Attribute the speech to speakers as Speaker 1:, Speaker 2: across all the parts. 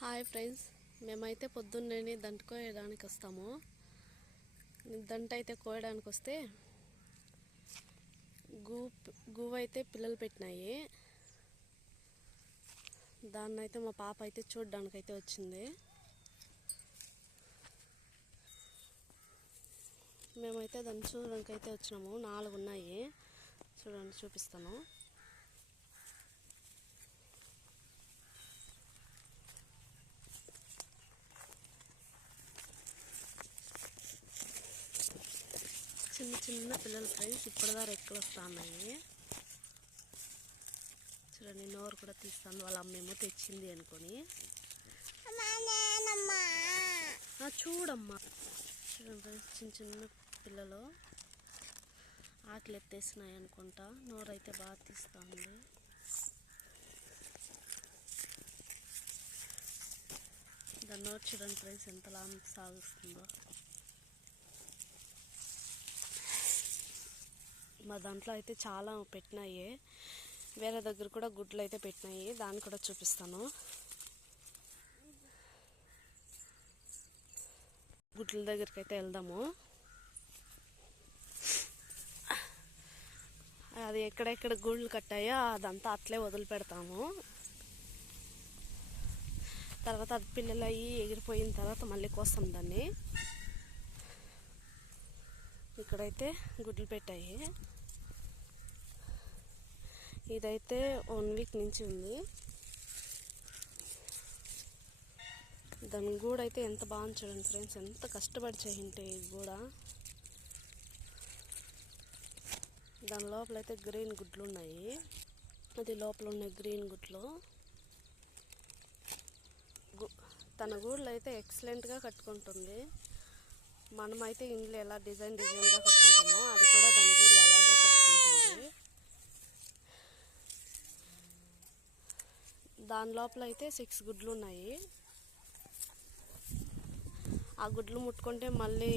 Speaker 1: Hi friends మేమైతే పొద్దున్నే దంట కోయడానికి వస్తాము. దంట అయితే కోయడానికి వస్తే గూ గువ్వ అయితే పిల్లలు పెట్టినాయి. దాన్ని అయితే మా పాప అయితే చూడడానికి అయితే వచ్చింది. మేమైతే దాన్ని చూడడానికి అయితే వచ్చినాము. నాలుగు ఉన్నాయి చూడండి చూపిస్తాను. చిన్న చిన్న పిల్లలు ఫ్రెండ్స్ ఇప్పటిదా రెక్కలు వస్తా ఉన్నాయి చూడండి నోరు కూడా తీస్తాను వాళ్ళ అమ్మేమో తెచ్చింది అనుకొని. చూడమ్మా. చూడండి ఫ్రెండ్స్ చిన్న చిన్న పిల్లలు ఆకలి ఎత్తేసినాయి అనుకుంటా. నోరు అయితే బాగా తీస్తా ఉంది దాని నోరు చూడండి ఫ్రెండ్స్ ఎంతలా సాగుస్తుందో మా దాంట్లో అయితే చాలా పెట్టినాయి. వేరే దగ్గర కూడా గుడ్లు అయితే పెట్టినాయి. దాన్ని కూడా చూపిస్తాను. గుడ్ల దగ్గరికి అయితే వెళ్దాము. అది ఎక్కడెక్కడ గుడ్లు కట్టాయో అదంతా అట్లే వదిలిపెడతాము. తర్వాత అది పిల్లలు అయ్యి ఎగిరిపోయిన తర్వాత మళ్ళీ కోస్తాం దాన్ని. ఇక్కడైతే గుడ్లు పెట్టాయి. ఇదైతే వన్ వీక్ నుంచి ఉంది. దాని గూడు అయితే ఎంత బాగుంది చూడండి ఫ్రెండ్స్ ఎంత కష్టపడి చేయింటే ఇది కూడా దాని లోపల అయితే గ్రీన్ గుడ్లు ఉన్నాయి. అది లోపల ఉన్న గ్రీన్ గుడ్లు. తన గూళ్ళు అయితే ఎక్సలెంట్గా కట్టుకుంటుంది. మనమైతే ఇండ్లు ఎలా డిజైన్ డిజైన్గా కట్టుకుంటామో అది కూడా దాని గూళ్ళు అలాగే కట్టుకుంటుంది దాని లోపల అయితే సిక్స్ గుడ్లు ఉన్నాయి. ఆ గుడ్లు ముట్టుకుంటే మళ్ళీ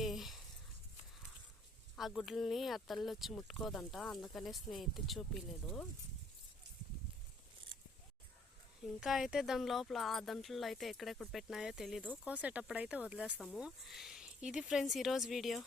Speaker 1: ఆ గుడ్లని ఆ తల్లి వచ్చి ముట్టుకోదంట. అందుకనేసి నేను ఎత్తి చూపించలేదు ఇంకా అయితే దాని లోపల ఆ దంట్లో అయితే ఎక్కడెక్కడ పెట్టినాయో తెలీదు. కోసేటప్పుడు అయితే వదిలేస్తాము. ఇది ఫ్రెండ్స్ ఈరోజు వీడియో.